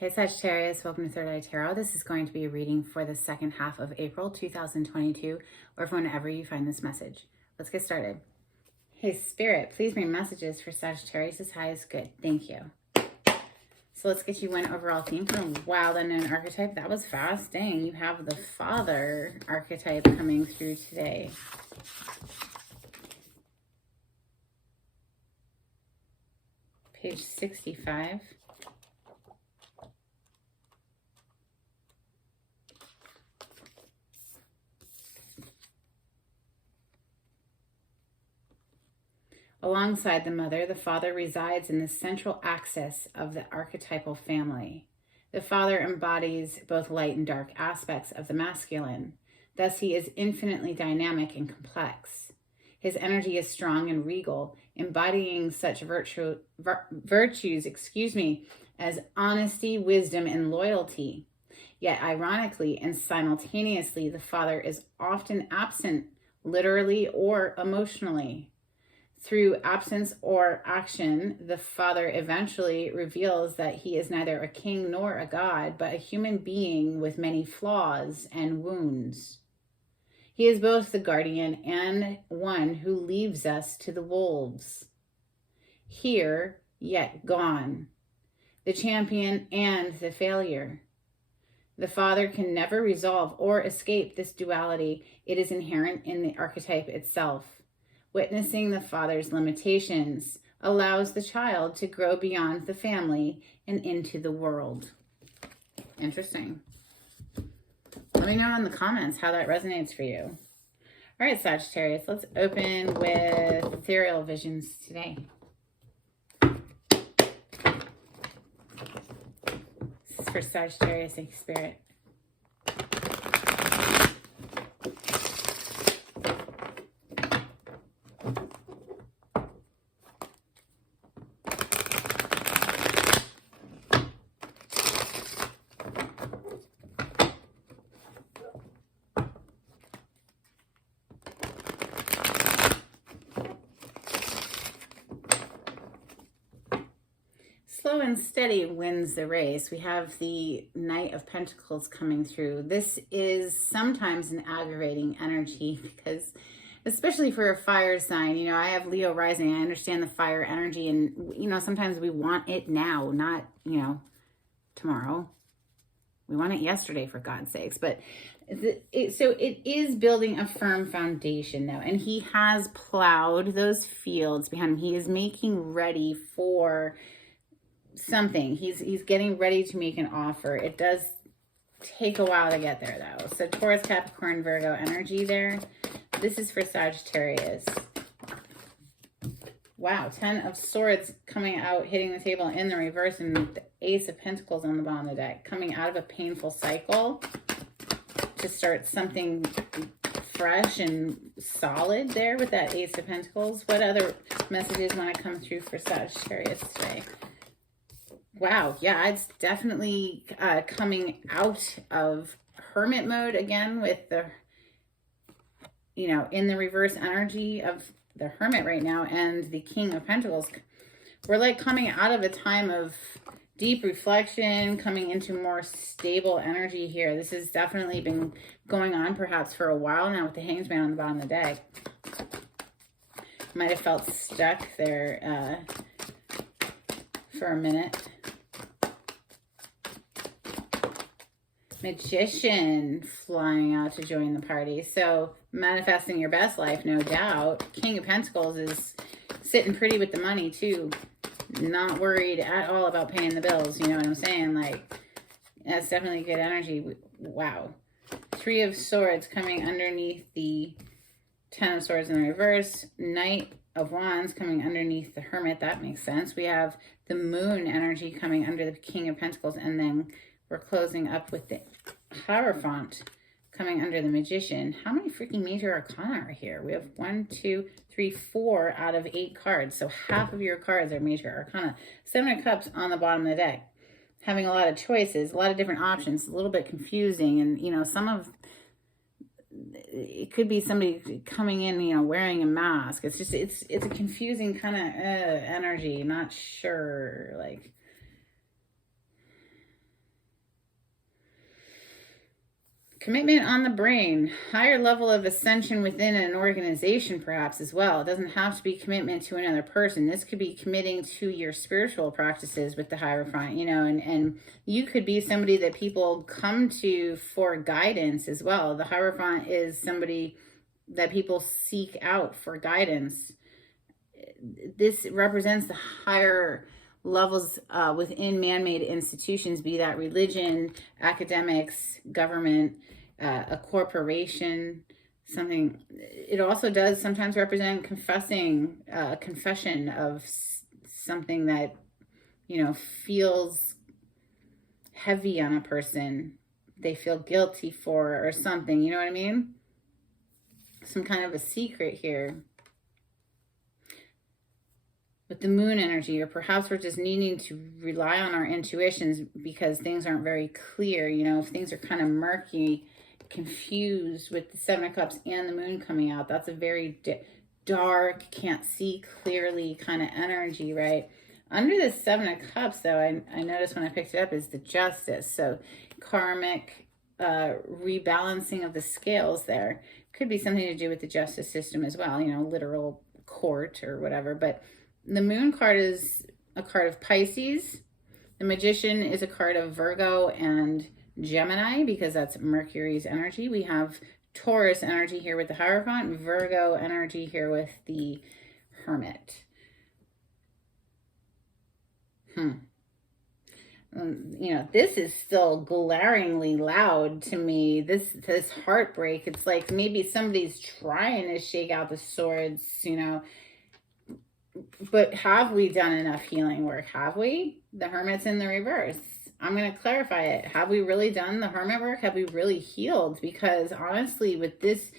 Hey Sagittarius, welcome to Third Eye Tarot. This is going to be a reading for the second half of April 2022, or from whenever you find this message. Let's get started. Hey Spirit, please bring messages for Sagittarius' highest good. Thank you. So let's get you one overall theme for a wild unknown archetype. That was fast. Dang, you have the Father archetype coming through today. Page 65. Alongside the mother, the father resides in the central axis of the archetypal family. The father embodies both light and dark aspects of the masculine. Thus, he is infinitely dynamic and complex. His energy is strong and regal, embodying such virtues, as honesty, wisdom, and loyalty. Yet, ironically and simultaneously, the father is often absent, literally or emotionally. Through absence or action, the father eventually reveals that he is neither a king nor a god, but a human being with many flaws and wounds. He is both the guardian and one who leaves us to the wolves. Here, yet gone. The champion and the failure. The father can never resolve or escape this duality. It is inherent in the archetype itself. Witnessing the father's limitations allows the child to grow beyond the family and into the world. Interesting. Let me know in the comments how that resonates for you. All right, Sagittarius, let's open with ethereal visions today. This is for Sagittarius and Spirit. Slow and steady wins the race. We have the Knight of Pentacles coming through. This is sometimes an aggravating energy because, especially for a fire sign, I have Leo rising. I understand the fire energy and, sometimes we want it now, not, tomorrow. We want it yesterday, for God's sakes. But so it is building a firm foundation now. And he has plowed those fields behind him. He is making ready for something. He's getting ready to make an offer. It does take a while to get there though. So Taurus, Capricorn, Virgo energy there. This is for Sagittarius. Wow, 10 of Swords coming out, hitting the table in the reverse, and the Ace of Pentacles on the bottom of the deck. Coming out of a painful cycle to start something fresh and solid there with that Ace of Pentacles. What other messages want to come through for Sagittarius today? Wow, yeah, it's definitely coming out of hermit mode again with the, in the reverse energy of the hermit right now and the King of Pentacles. We're like coming out of a time of deep reflection, coming into more stable energy here. This has definitely been going on perhaps for a while now with the Hanged Man on the bottom of the deck. Might have felt stuck there for a minute. Magician flying out to join the party. So manifesting your best life, no doubt. King of Pentacles is sitting pretty with the money too. Not worried at all about paying the bills. You know what I'm saying? Like, that's definitely good energy. Wow. 3 of Swords coming underneath the 10 of Swords in the reverse. Knight of Wands coming underneath the Hermit. That makes sense. We have the Moon energy coming under the King of Pentacles, and then we're closing up with the Hierophant coming under the Magician. How many freaking major arcana are here? We have 1, 2, 3, 4 out of 8 cards. So half of your cards are major arcana. 7 of Cups on the bottom of the deck. Having a lot of choices, a lot of different options, a little bit confusing. And, some of it could be somebody coming in, wearing a mask. It's just, it's a confusing kind of energy. Not sure, like, Commitment on the brain, higher level of ascension within an organization perhaps as well. It doesn't have to be commitment to another person. This could be committing to your spiritual practices with the Hierophant, you know, and you could be somebody that people come to for guidance as well. The Hierophant is somebody that people seek out for guidance. This represents the higher levels within man-made institutions, be that religion, academics, government, a corporation, something. It also does sometimes represent confessing, a confession of something that, you know, feels heavy on a person. They feel guilty for or something, you know what I mean? Some kind of a secret here. With the moon energy, or perhaps we're just needing to rely on our intuitions because things aren't very clear. You know, if things are kind of murky, confused with the Seven of Cups and the moon coming out, that's a very dark, can't see clearly kind of energy, right? Under the Seven of Cups, though, I noticed when I picked it up is the Justice. So karmic rebalancing of the scales there. Could be something to do with the justice system as well, you know, literal court or whatever, but the moon card is a card of Pisces. The Magician is a card of Virgo and Gemini because that's Mercury's energy. We have Taurus energy here with the Hierophant, Virgo energy here with the Hermit. You know, this is still glaringly loud to me. This heartbreak, it's like maybe somebody's trying to shake out the swords, you know. But have we done enough healing work? Have we? The Hermit's in the reverse. I'm going to clarify it. Have we really done the Hermit work? Have we really healed? Because honestly, with this,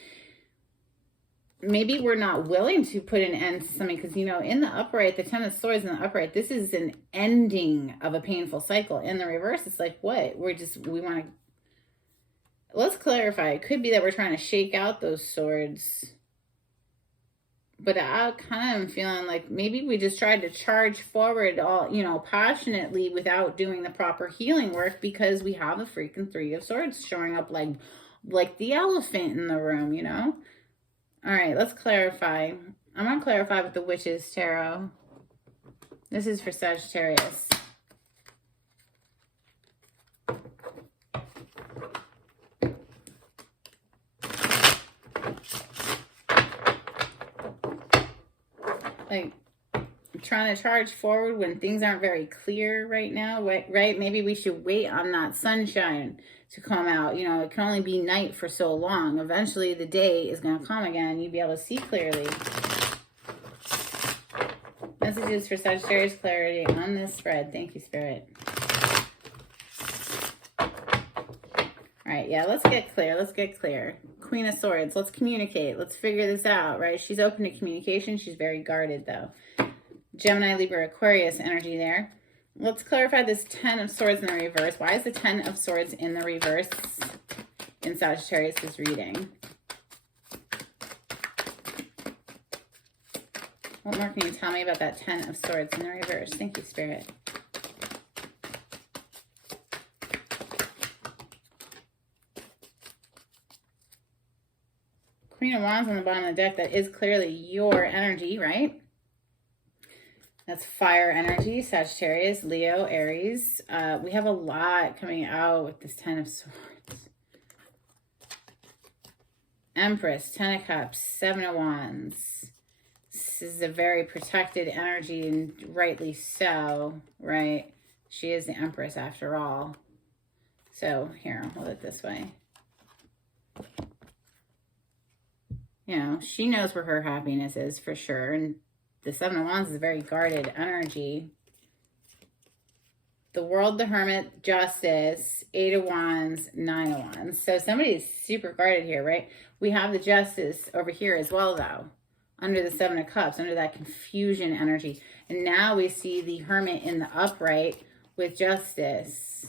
maybe we're not willing to put an end to something. Because, you know, in the upright, the Ten of Swords in the upright, this is an ending of a painful cycle. In the reverse, it's like, what? We want to, let's clarify. It could be that we're trying to shake out those swords. But I kind of am feeling like maybe we just tried to charge forward all, you know, passionately without doing the proper healing work because we have a freaking Three of Swords showing up like the elephant in the room, you know? All right, let's clarify. I'm going to clarify with the Witch's Tarot. This is for Sagittarius. Like, trying to charge forward when things aren't very clear right now, right? Maybe we should wait on that sunshine to come out. You know, it can only be night for so long. Eventually, the day is going to come again. You'll be able to see clearly. Messages for Sagittarius clarity on this spread. Thank you, Spirit. All right, yeah, let's get clear. Let's get clear. Queen of Swords. Let's communicate. Let's figure this out, right? She's open to communication. She's very guarded, though. Gemini, Libra, Aquarius energy there. Let's clarify this Ten of Swords in the reverse. Why is the Ten of Swords in the reverse in Sagittarius' reading? What more can you tell me about that Ten of Swords in the reverse? Thank you, Spirit. Queen of Wands on the bottom of the deck. That is clearly your energy, right? That's fire energy, Sagittarius, Leo, Aries. We have a lot coming out with this Ten of Swords. Empress, Ten of Cups, Seven of Wands. This is a very protected energy, and rightly so, right? She is the Empress after all. So here, I'll hold it this way. You know, she knows where her happiness is for sure. And the Seven of Wands is a very guarded energy. The World, the Hermit, Justice, Eight of Wands, Nine of Wands. So somebody's super guarded here, right? We have the Justice over here as well, though. Under the Seven of Cups, under that confusion energy. And now we see the Hermit in the upright with Justice.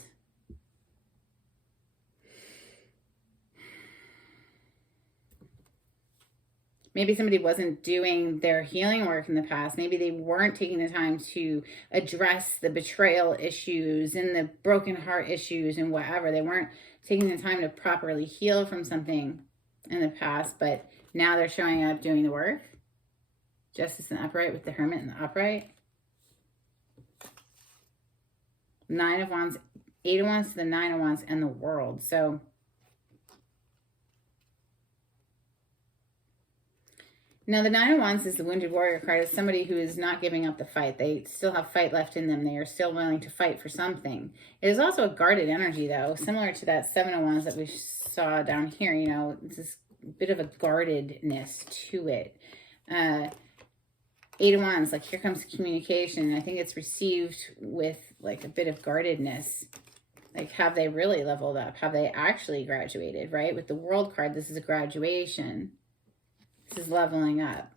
Maybe somebody wasn't doing their healing work in the past. Maybe they weren't taking the time to address the betrayal issues and the broken heart issues and whatever. They weren't taking the time to properly heal from something in the past, but now they're showing up doing the work. Justice in the upright with the Hermit in the upright. 9 of Wands, 8 of Wands to the 9 of Wands and the World. So now the 9 of Wands is the Wounded Warrior card. It's somebody who is not giving up the fight. They still have fight left in them. They are still willing to fight for something. It is also a guarded energy, though, similar to that 7 of Wands that we saw down here. You know, it's this bit of a guardedness to it. 8 of Wands, like here comes communication. I think it's received with like a bit of guardedness. Like, have they really leveled up? Have they actually graduated, right? With the World card, this is a graduation. This is leveling up.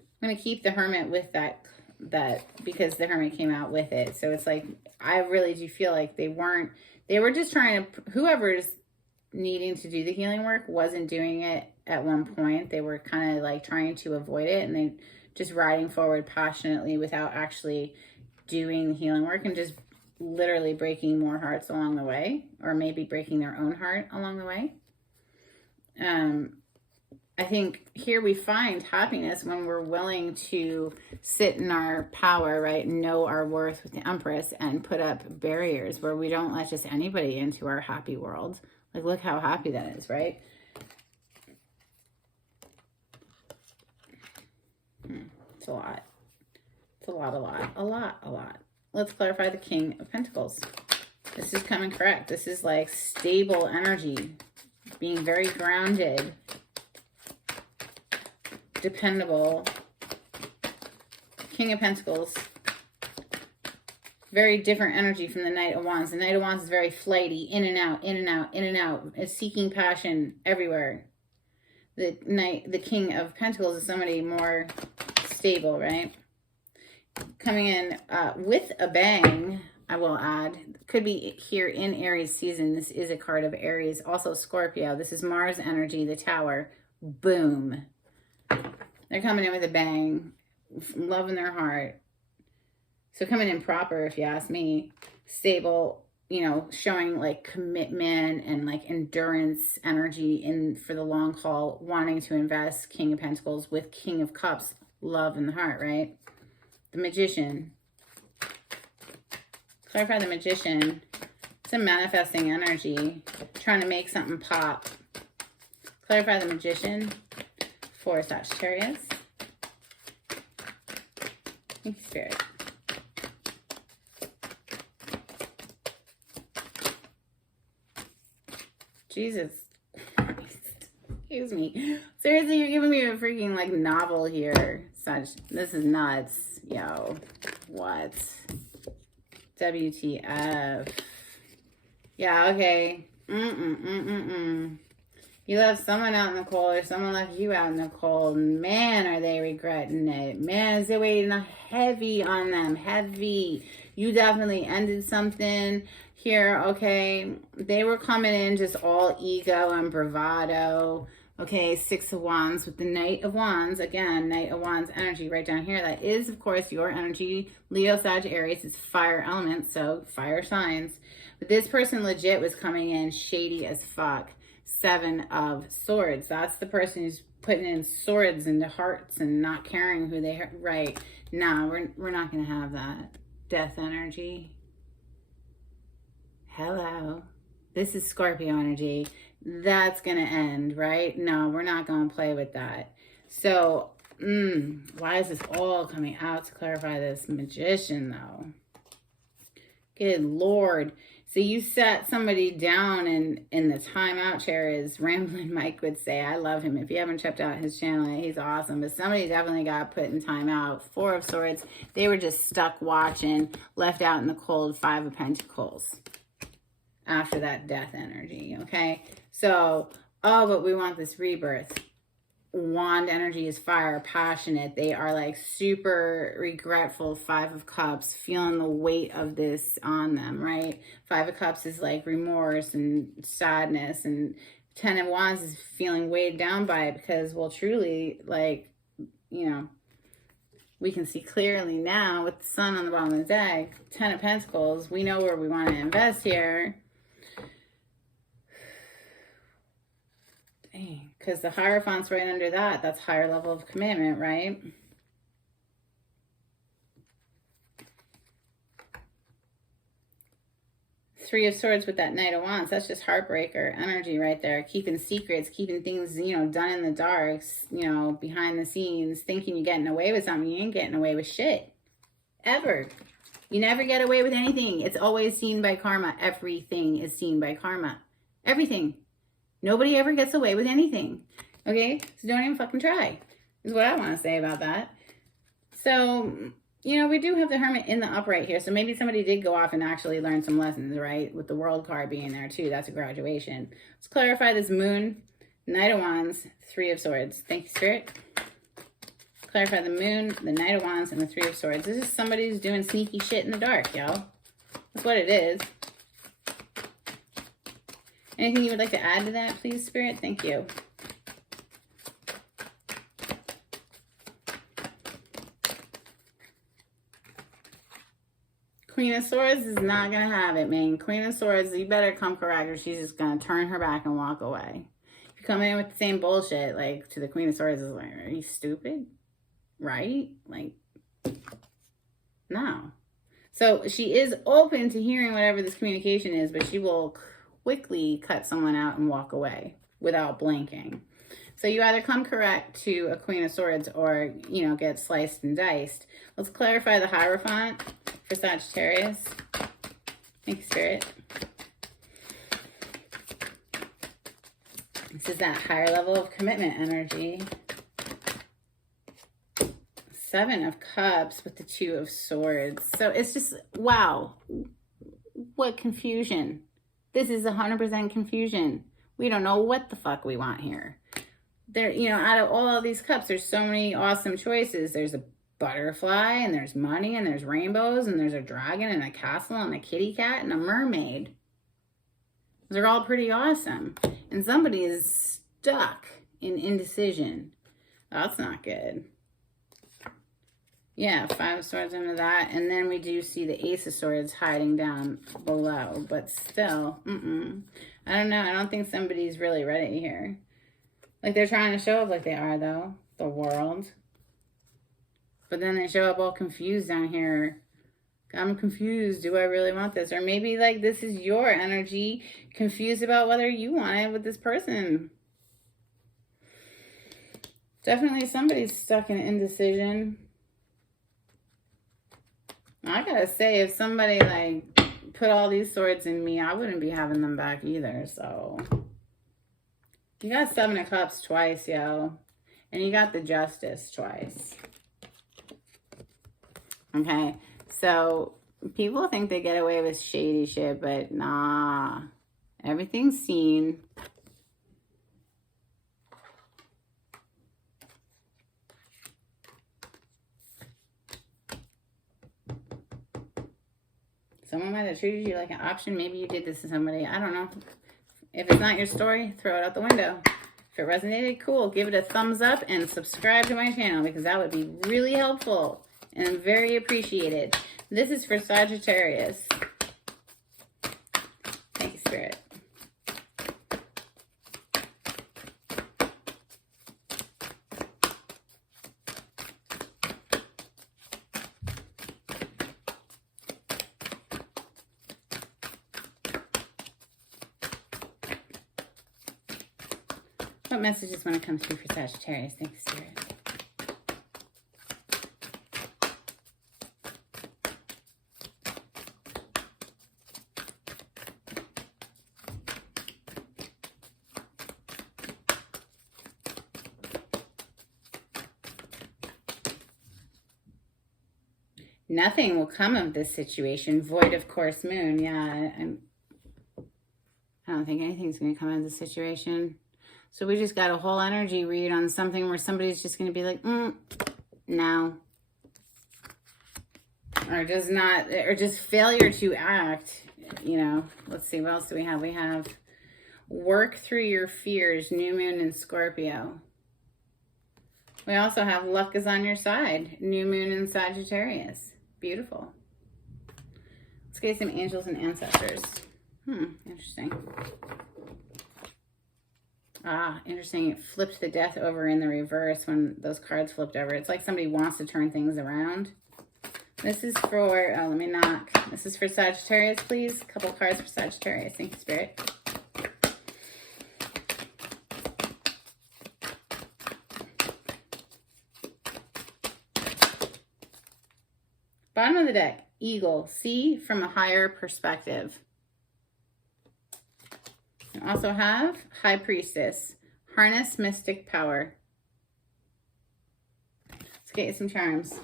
I'm going to keep the Hermit with that because the Hermit came out with it. So it's like, I really do feel like they were just trying to, whoever's needing to do the healing work wasn't doing it at one point. They were kind of like trying to avoid it, and they just riding forward passionately without actually doing the healing work and just literally breaking more hearts along the way, or maybe breaking their own heart along the way. I think here we find happiness when we're willing to sit in our power, right? Know our worth with the Empress and put up barriers where we don't let just anybody into our happy world. Like, look how happy that is, right? It's a lot. It's a lot. Let's clarify the King of Pentacles. This is coming correct. This is like stable energy, being very grounded, dependable. King of Pentacles, very different energy from the Knight of Wands. The Knight of Wands is very flighty, in and out, in and out, in and out. It's seeking passion everywhere. The King of Pentacles is somebody more stable, right? Coming in with a bang, I will add. Could be here in Aries season. This is a card of Aries. Also Scorpio. This is Mars energy, the Tower. Boom. They're coming in with a bang. Love in their heart. So coming in proper, if you ask me. Stable, you know, showing like commitment and like endurance energy in for the long haul, wanting to invest. King of Pentacles with King of Cups, love in the heart, right? The Magician. Clarify the Magician. It's a manifesting energy, trying to make something pop. Clarify the Magician for Sagittarius. Thank you, Spirit. Jesus Christ. Excuse me. Seriously, you're giving me a freaking like novel here. This is nuts. Yo. What? WTF. Yeah, okay. You left someone out in the cold, or someone left you out in the cold. Man, are they regretting it. Man, is it weighing heavy on them. Heavy. You definitely ended something here, okay? They were coming in just all ego and bravado. Okay, 6 of Wands with the Knight of Wands. Again, Knight of Wands energy right down here. That is, of course, your energy. Leo, Sag, Aries is fire element, so fire signs. But this person legit was coming in shady as fuck. 7 of Swords. That's the person who's putting in swords into hearts and not caring who they are. Right. No, we're not going to have that. Death energy. Hello. This is Scorpio energy. That's going to end, right? No, we're not going to play with that. So, why is this all coming out to clarify this Magician, though? Good Lord. So you set somebody down in the timeout chair, as Ramblin' Mike would say. I love him. If you haven't checked out his channel, he's awesome. But somebody definitely got put in timeout. 4 of Swords. They were just stuck watching, left out in the cold. 5 of Pentacles. After that death energy, okay? So, oh, but we want this rebirth. wand energy is fire, passionate. They are like super regretful. 5 of Cups, feeling the weight of this on them, right? 5 of Cups is like remorse and sadness, and 10 of Wands is feeling weighed down by it because, well, truly, like, you know, we can see clearly now with the Sun on the bottom of the deck. 10 of Pentacles, we know where we want to invest here. Because the Hierophant's right under that. That's higher level of commitment, right? Three of Swords with that Knight of Wands. That's just heartbreaker energy right there. Keeping secrets, keeping things, you know, done in the darks, you know, behind the scenes, thinking you're getting away with something. You ain't getting away with shit. Ever. You never get away with anything. It's always seen by karma. Everything is seen by karma. Everything. Nobody ever gets away with anything. Okay? So don't even fucking try. Is what I want to say about that. So, you know, we do have the Hermit in the upright here. So maybe somebody did go off and actually learn some lessons, right? With the World card being there too. That's a graduation. Let's clarify this Moon, Knight of Wands, 3 of Swords. Thank you, Spirit. Clarify the Moon, the Knight of Wands, and the 3 of Swords. This is somebody who's doing sneaky shit in the dark, y'all. That's what it is. Anything you would like to add to that, please, Spirit? Thank you. Queen of Swords is not going to have it, man. Queen of Swords, you better come correct or she's just going to turn her back and walk away. If you come in with the same bullshit, like, to the Queen of Swords, is like, are you stupid? Right? Like, no. So she is open to hearing whatever this communication is, but she will quickly cut someone out and walk away without blinking. So you either come correct to a Queen of Swords or, you know, get sliced and diced. Let's clarify the Hierophant for Sagittarius. Thank you, Spirit. This is that higher level of commitment energy. 7 of Cups with the 2 of Swords. So it's just, wow, what confusion. This is 100% confusion. We don't know what the fuck we want here. There, you know, out of all of these cups, there's so many awesome choices. There's a butterfly, and there's money, and there's rainbows, and there's a dragon, and a castle, and a kitty cat, and a mermaid. They're all pretty awesome. And somebody is stuck in indecision. That's not good. Yeah, 5 of Swords under that. And then we do see the Ace of Swords hiding down below. But still, I don't know. I don't think somebody's really ready here. Like, they're trying to show up like they are, though. The World. But then they show up all confused down here. I'm confused. Do I really want this? Or maybe, like, this is your energy. Confused about whether you want it with this person. Definitely somebody's stuck in indecision. I gotta say, if somebody, like, put all these swords in me, I wouldn't be having them back either, so. You got 7 of Cups twice, yo. And you got the Justice twice. Okay, so people think they get away with shady shit, but nah. Everything's seen. Someone might have treated you like an option. Maybe you did this to somebody. I don't know. If it's not your story, throw it out the window. If it resonated, cool. Give it a thumbs up and subscribe to my channel because that would be really helpful and very appreciated. This is for Sagittarius. Thank you, Spirit. What messages want to come through for Sagittarius? Thank you, Spirit. Nothing will come of this situation. Void, of course, Moon. Yeah, I don't think anything's going to come out of this situation. So we just got a whole energy read on something where somebody's just going to be like, no. Or does not, or just failure to act, you know. Let's see, what else do we have? We have work through your fears, new moon in Scorpio. We also have luck is on your side, new moon in Sagittarius. Beautiful. Let's get some angels and ancestors. Interesting. Interesting. It flipped the death over in the reverse when those cards flipped over. It's like somebody wants to turn things around. This is for, let me knock. This is for Sagittarius, please. A couple cards for Sagittarius. Thank you, Spirit. Bottom of the deck, Eagle. See from a higher perspective. You also have High Priestess. Harness mystic power. Let's get you some charms.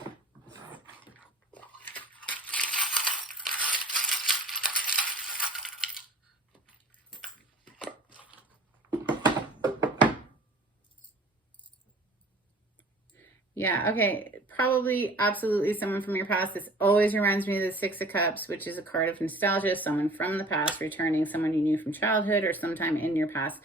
Yeah, okay. Probably, absolutely someone from your past. This always reminds me of the Six of Cups, which is a card of nostalgia. Someone from the past returning, someone you knew from childhood or sometime in your past.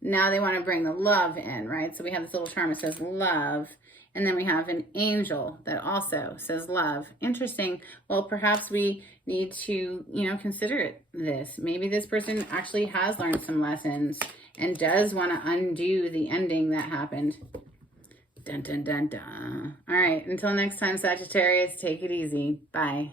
Now they want to bring the love in, right? So we have this little charm that says love. And then we have an angel that also says love. Interesting. Well, perhaps we need to, you know, consider this. Maybe this person actually has learned some lessons and does want to undo the ending that happened. Dun, dun, dun, dun. All right. Until next time, Sagittarius, take it easy. Bye.